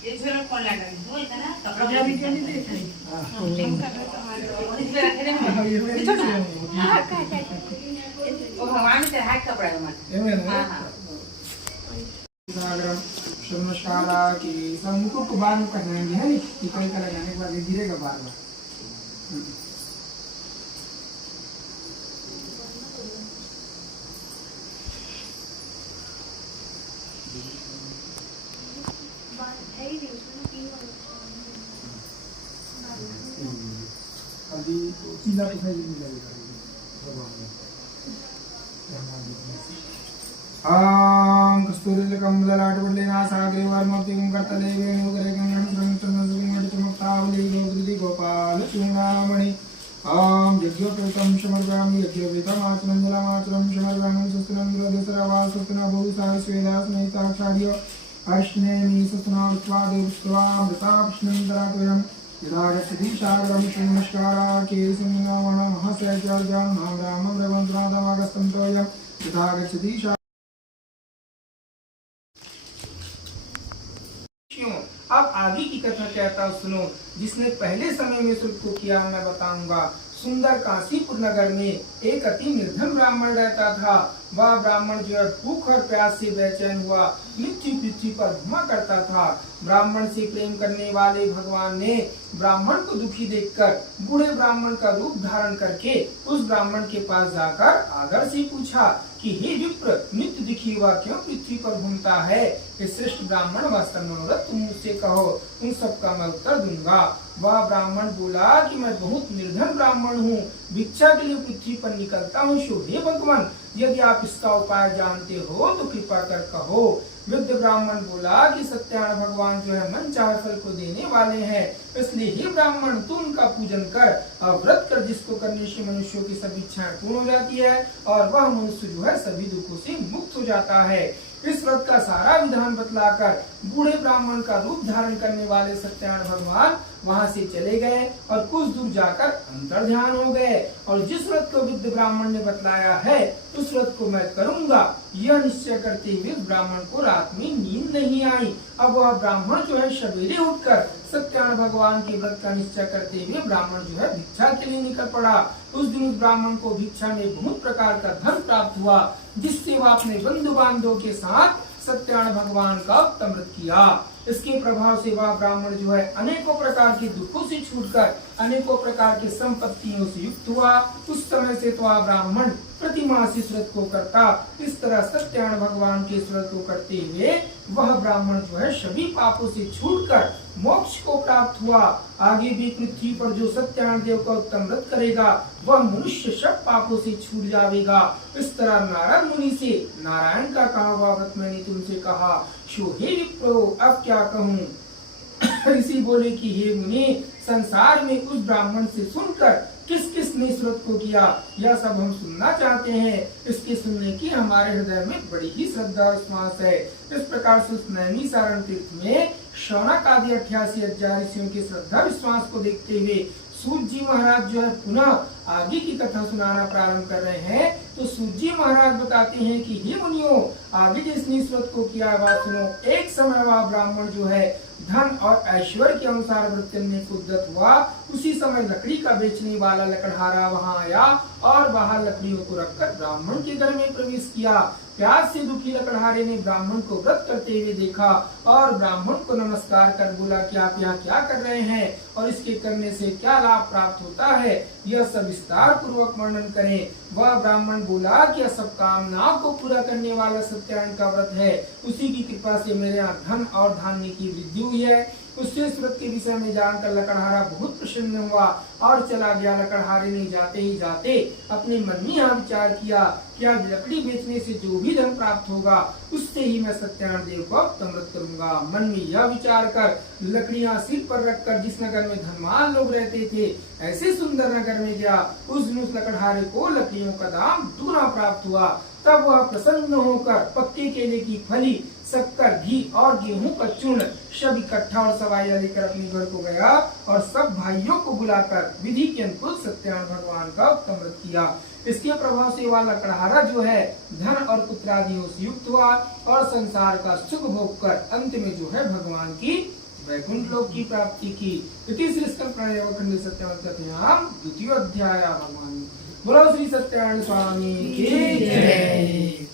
कौन लगा वो इतना कपड़ा अभी क्यों नहीं देख रही? इसमें रखे वो भगवान तेरा हाथ कपड़ा है मत हां हां सागरम नमस्कारा की सम्मुख को बार में करेंगे है नहीं निकल कर लगाने के बाद ये गिरेगा बार बार। अभी चीज़ा तो है नहीं लगेगा आम कस्तूरी कमललाटपटलेना सागरेवार्मूर्तिं कर्तले वेणुगरेकं गोपाल चूड़ामणि आम यज्ञोपवीतं समर्पयामि यज्ञोपवीतमाचनं जलमाचनं समर्पयामि सुस्तं द्रदसरवास सुस्तना बहुसाय स्वेदासनैताक्षार्य अर्ष्णेमि सुस्तना विश्वादेवस्त्वामृताप्ष्णन्तरात्वयम् यदा गच्छति सागरं नमस्कारा केसुनामण महासैत्याज्ञान रामं रघुवंशनाथमागस्तं तोयं यदा गच्छति अब आगे की कथा कहता हूँ सुनो। जिसने पहले समय में सुख को किया मैं बताऊंगा। सुंदर काशीपुर नगर में एक अति निर्धन ब्राह्मण रहता था। वह ब्राह्मण जो है भूख और प्यास से बेचैन हुआ मृत्यु पृथ्वी पर घुमा करता था। ब्राह्मण से प्रेम करने वाले भगवान ने ब्राह्मण को दुखी देखकर बूढ़े ब्राह्मण का रूप धारण करके उस ब्राह्मण के पास जाकर आदर से पूछा कि हे विप्र, नित्य दुखी हुआ क्यों पृथ्वी पर घूमता है? श्रेष्ठ ब्राह्मण वास्तव मनोरथ तुम मुझसे कहो, उन सबका मैं उत्तर दूंगा। वह ब्राह्मण बोला कि मैं बहुत निर्धन ब्राह्मण हूँ, भिक्षा के लिए पृथ्वी पर निकलता हूँ। शो हे भगवान, यदि आप इसका उपाय जानते हो तो कृपा कर कहो। वृद्ध ब्राह्मण बोला कि सत्यानारायण भगवान जो है मन चाहे फल को देने वाले हैं, इसलिए हे ब्राह्मण तू उनका पूजन कर और व्रत कर, जिसको करने से मनुष्यों की सभी इच्छाएं पूर्ण हो जाती है और वह मनुष्य जो है सभी दुखों से मुक्त हो जाता है। इस व्रत का सारा विधान बतलाकर बूढ़े ब्राह्मण का रूप धारण करने वाले सत्यानारायण भगवान वहां से चले गए और कुछ दूर जाकर अंतर ध्यान हो गए और जिस व्रत को वृद्ध ब्राह्मण ने बतलाया है उस व्रत को मैं करूंगा, यह निश्चय करते हुए ब्राह्मण को रात में नींद नहीं आई। अब वह ब्राह्मण जो है सवेरे उठकर सत्यानारायण भगवान के व्रत का निश्चय करते हुए ब्राह्मण जो है भिक्षा के लिए निकल पड़ा। उस दिन उस ब्राह्मण को भिक्षा में बहुत प्रकार का धन प्राप्त हुआ, जिससे वह अपने बंधु बांधवों के साथ सत्यानारायण भगवान का उत्तम व्रत किया। इसके प्रभाव से वह ब्राह्मण जो है अनेकों प्रकार के दुखों से छूटकर अनेकों प्रकार की संपत्तियों से युक्त हुआ। उस समय से तो वह ब्राह्मण प्रतिमास इस व्रत को करता। इस तरह सत्यानारायण भगवान के इस व्रत को करते हुए वह ब्राह्मण जो है सभी पापों से छूटकर मोक्ष को प्राप्त हुआ। आगे भी पृथ्वी पर जो सत्यानारायण देव का उत्तम व्रत करेगा वह मनुष्य सब पापों से छूट जाएगा। इस तरह नारद मुनि से नारायण का कहा हुआ व्रत मैंने तुमसे कहा। शो हे विप्रो, अब क्या कहूँ। ऋषि बोले कि हे मुनि, संसार में उस ब्राह्मण से सुनकर किस किस ने इस व्रत को किया यह सब हम सुनना चाहते हैं। इसके सुनने की हमारे हृदय में बड़ी ही श्रद्धा और विश्वास है। इस प्रकार से उस नैमिषारण्य तीर्थ में शौनक आदि 88,000 ऋषियों के श्रद्धा विश्वास को देखते हुए सूत जी महाराज जो है पुनः आगे की कथा सुनाना प्रारंभ कर रहे हैं। तो सूत जी महाराज बताते हैं कि हे मुनियों, आगे जिसने इस व्रत को किया बात सुनो। एक समय वह ब्राह्मण जो है धन और ऐश्वर्य के अनुसार व्रत करने को उद्यत हुआ। उसी समय लकड़ी का बेचने वाला लकड़हारा वहां आया और बाहर लकड़ियों को रखकर ब्राह्मण के घर में प्रवेश किया। प्यास से दुखी लकड़हारे ने ब्राह्मण को व्रत करते हुए देखा और ब्राह्मण को नमस्कार कर बोला कि आप यहाँ क्या कर रहे हैं और इसके करने से क्या लाभ प्राप्त होता है, यह सब विस्तार पूर्वक वर्णन करें। वह ब्राह्मण बोला कि सब कामनाओं को पूरा करने वाला सत्यानारायण का व्रत है, उसी की कृपा से मेरे यहाँ धन और धान्य की वृद्धि हुई है। उससे इस व्रत के विषय में जानकर लकड़हारा बहुत प्रसन्न हुआ और चला गया। लकड़हारे ने जाते ही जाते अपने मन में यह विचार किया कि आज लकड़ी बेचने से जो भी धन प्राप्त होगा उससे ही मैं सत्यानारायण देव को उत्तम व्रत करूंगा। मन में यह विचार कर लकड़ियां सिर पर रखकर जिस नगर में धनवान लोग रहते थे ऐसे सुंदर नगर में गया। उस दिन उस लकड़हारे को लकड़ियों का दाम दूना प्राप्त हुआ। तब वह प्रसन्न होकर पक्के केले की फली, शक्कर, घी और गेहूं का चूर्ण सब इकट्ठा और सवाइया लेकर अपने घर को गया और सब भाइयों को बुलाकर विधि के अनुकूल सत्यानारायण भगवान का उत्तम व्रत किया। इसके प्रभाव से वह लकड़हारा जो है धन और पुत्रादियों से युक्त हुआ और संसार का सुख भोग कर अंत में जो है भगवान की वैकुंठ लोक की प्राप्ति की। इति श्री स्कंद प्रणय खंड सत्यवत्यम द्वितीय अध्याय भगवान। बोलो श्री सत्यनारायण स्वामी की जय।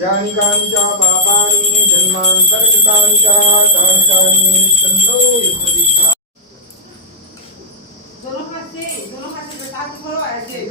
यानि कानि च पापानि जन्म धर्मान्तरकृतानि च कार्याणि नित्यन्तो यत्र दोनों पास से बैठा के करो ऐसे